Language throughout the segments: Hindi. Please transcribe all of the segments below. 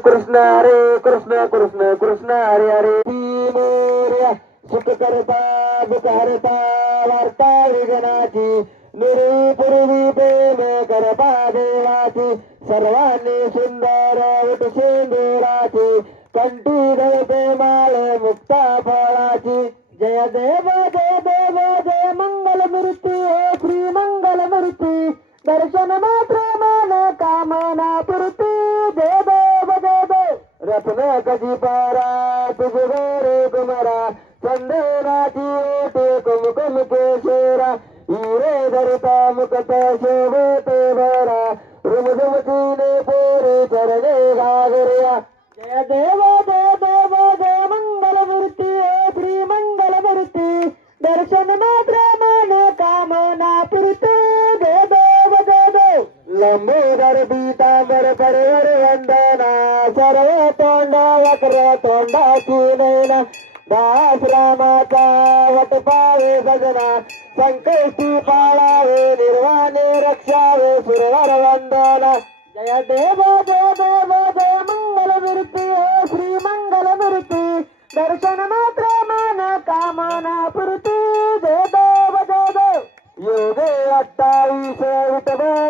कृष्ण हरे कृष्ण कृष्ण कृष्ण हरे हरे। सुख करता वार्ता विघ्नाची निरी पूर्वी प्रेम करपा देवाची सर्वांनी सुंदर उठ शेंदुराची कंठी धरते माळ मुक्ता फळाची जय देव जय देव, जय मंगल मूर्ती हे श्री मंगल मूर्ती दर्शन मात्र देव रत्न कशी पारा तुझ रे कुमारा चंदनाची ओटी कुमकुम केशरा हिरे धरता मुकत शोभते भरा रुमझुमतीने पोरी चरणे घागर्या जय देव जय देव जय मंगल मूर्ती हे श्री मंगल मूर्ती दर्शन मात्र मन कामना पूर्ती जय देव जय देव लंबोदर पीतांबर वंदना सर्व तोंड वक्र तोंडाची नैना दास रामाचा वट पावे भजना संकष्टी पाळावे निर्वाणे रक्षावे सुरवर वंदना जय देव जय देव. जय मंगल मूर्ती हे श्री मंगल मूर्ती दर्शन मात्र मान कामाना पुरती जय देव जय देव योगे अठ्ठावीस विटभरी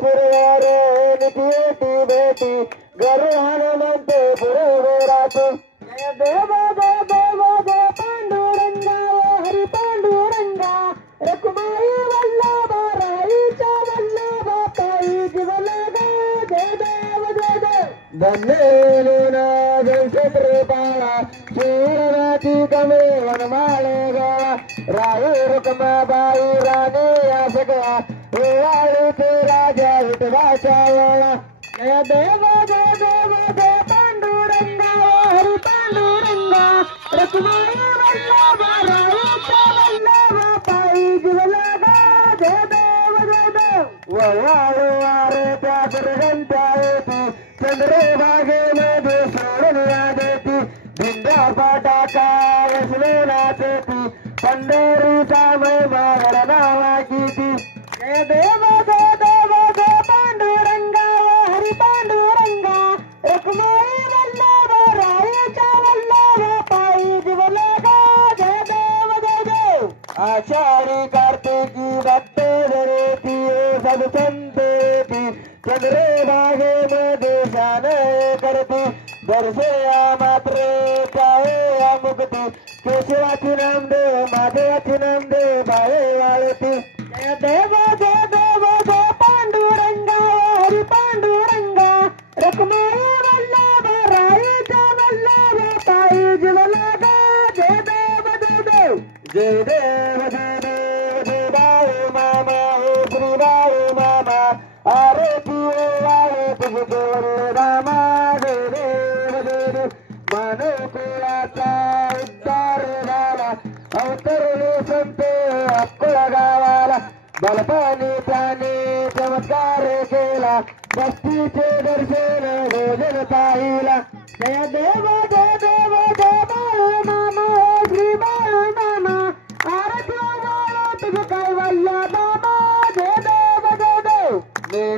ಪುರುವಾರ ನಿತಿಯೇಟಿ ಭೇಟಿ ಗರು ಹನುಮಂತೆ ಪುರುವರಾತು ಜಯ ದೇವ ದೇವ ದೇವ ಪಾಂಡುರಂಗ ಹರಿ ಪಾಂಡುರಂಗ ರಕುಮಾರಿ ವಲ್ಲಭ ರಾಯೀಚ ವಲ್ಲಭ ತಾಯಿ ಜೀವನದ ಜಯ ದೇವ ಜಯ ದೇವ ಬಂದೇನು ನಾ ಕ್ಷೇತ್ರಪಾಳ ಕ್ಷೀರನಾಥಿ ಕಮೇ ವನಮಾಳಗ ರಾಯರು ಕಮ ಬಾಯಿ ರಾಣಿ ಆಸಗ ಹೇಳಿ ತೀರ विठवाच्या वळा जय देव जय देव जय पांडुरंगा चंद्रभागेमध्ये सोडून या देती भिंड्या पाटाचा यसले नाचती पंढरीचा महिमा नावाची ती जय देव सदसंते ती चंद्रे बागे मध्ये ध्यान करते दर्शया मात्र पावे या मुक्ती केशवाची नाम दे महादेवाची नाम दे बाळे वाळती देवा अरे आरती वाळे तुझ गोर रामा जय देव जय देव मानकुळाचा उद्धार झाला. अवतरले संत अक्कळ गावाला. बलपाने त्याने चमत्कार केला. बस्तीचे दर्शन भोजन पाहिला. जय देव जय देव जय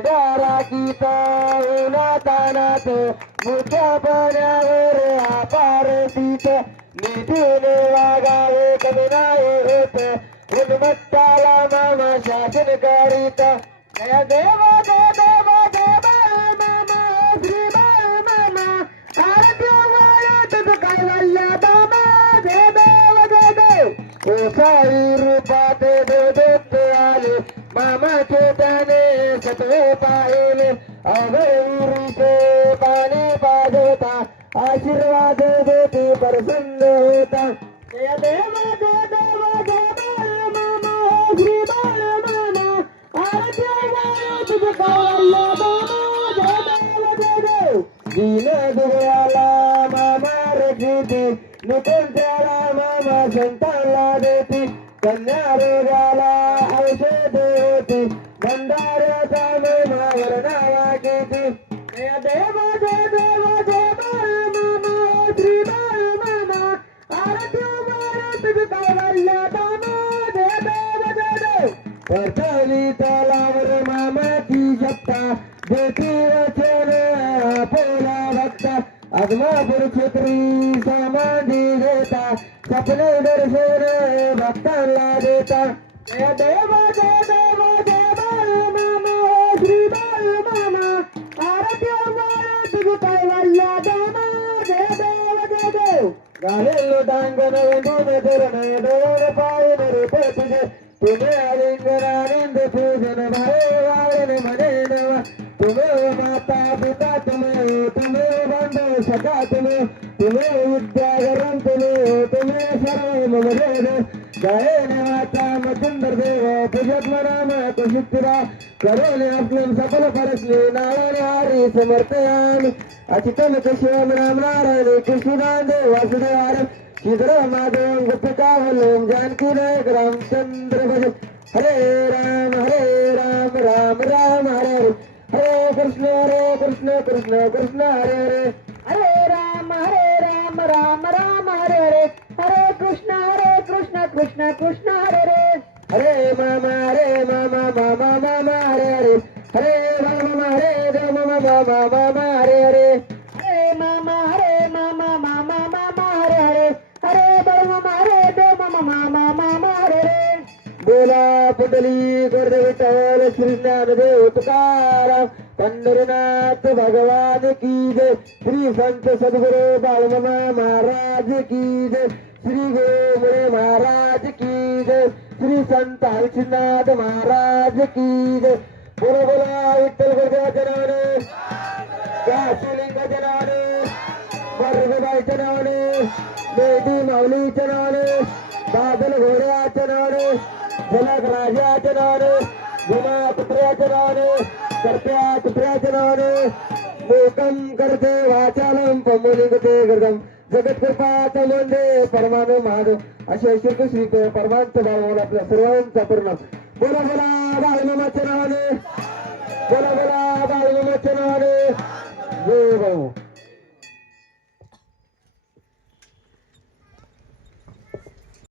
मेडारा गीत तानात मोठ्या पाण्यावर अपार सीत। निधीने वागावे नाही होत उन्मत्ताला मामा शासन करीत। जय देव देव, जय बाळ मामा, श्री मामा। आरती वाळे तुझ कैवल्य मामा जय देव जय देव। ओसाई रूपात देत आले मामाचे त्याने सत्वे पाहिले अवैरीचे पाणी पाजवता आशीर्वाद देती प्रसन्न होता। जय देव जय देव, जय बाळ देव पटली तलावर मामाची शक्ता देती वचन आपोला भक्ता। आदमापूर क्षेत्री समाधी देता सपने दर्शन भक्तांना देता। जय देव जय देव, जय बाळ मामा, श्री बाळ मामा। आरती मारत कैवल्य दामा। जय देव जय देव। गालेलो डांगन वेंदून धरण दोन पाय नरे तुझे तुम्ही आलिंगनानंद पूजन भावे वाळन मने नवा तुम्ही हो माता पिता तुम्ही हो, तुम्ही हो बंधू सखा तुम्ही तुम्ही विद्या गरम तुम्ही तुम्ही सर्व मम देव गायन माता मचंदर देव पूजत नाम कुशित्रा करोने आपलं सफल परसले नावाने हरी समर्थयामी अचितन कश्यम राम नारायण कृष्णदान देव वासुदेव श्रीधर माधव गोपिका वल्लभ जानकी नायक रामचंद्र भज हरे राम हरे राम राम राम, हरे हरे। हरे कृष्ण हरे कृष्ण कृष्ण कृष्ण, हरे हरे। हरे राम हरे राम राम राम, हरे हरे। हरे कृष्ण हरे कृष्ण कृष्ण कृष्ण, हरे हरे। हरे मामा हरे मामा मामा मामा, हरे हरे। हरे मामा हरे देव मामा मामा। बोला पुंडली गर्द विठ्ठल श्री ज्ञानदेव तुकाराम पंढरीनाथ भगवान की जय. श्री संत सद्गुरु बाळमामा महाराज की जय. श्री गुरु महाराज की जय. श्री संत हरिश्चंद्रनाथ महाराज की जय. बोला बोला विठ्ठल गुरुदेवाच्या नावाने त्या शिवलिंगाच्या नावाने वर्गबाईच्या नावाने देवी माऊलीच्या नावाने बादल घोड्याच्या नावाने झलक राजाच्या नावाने गुमा कुत्र्याच्या नावाने करत्या कुत्र्याच्या नावाने मोकम करते वाचालम पमोलिंगते गर्दम. जगत कृपात मंदे परमानव महादेव असे श्रीकृष्ण श्री परमांत भाव आपल्या सर्वांचा पूर्ण. बोला बोला बाळमामाच्या नावाने बोला बोला बाळमामाच्या नावाने जय भाऊ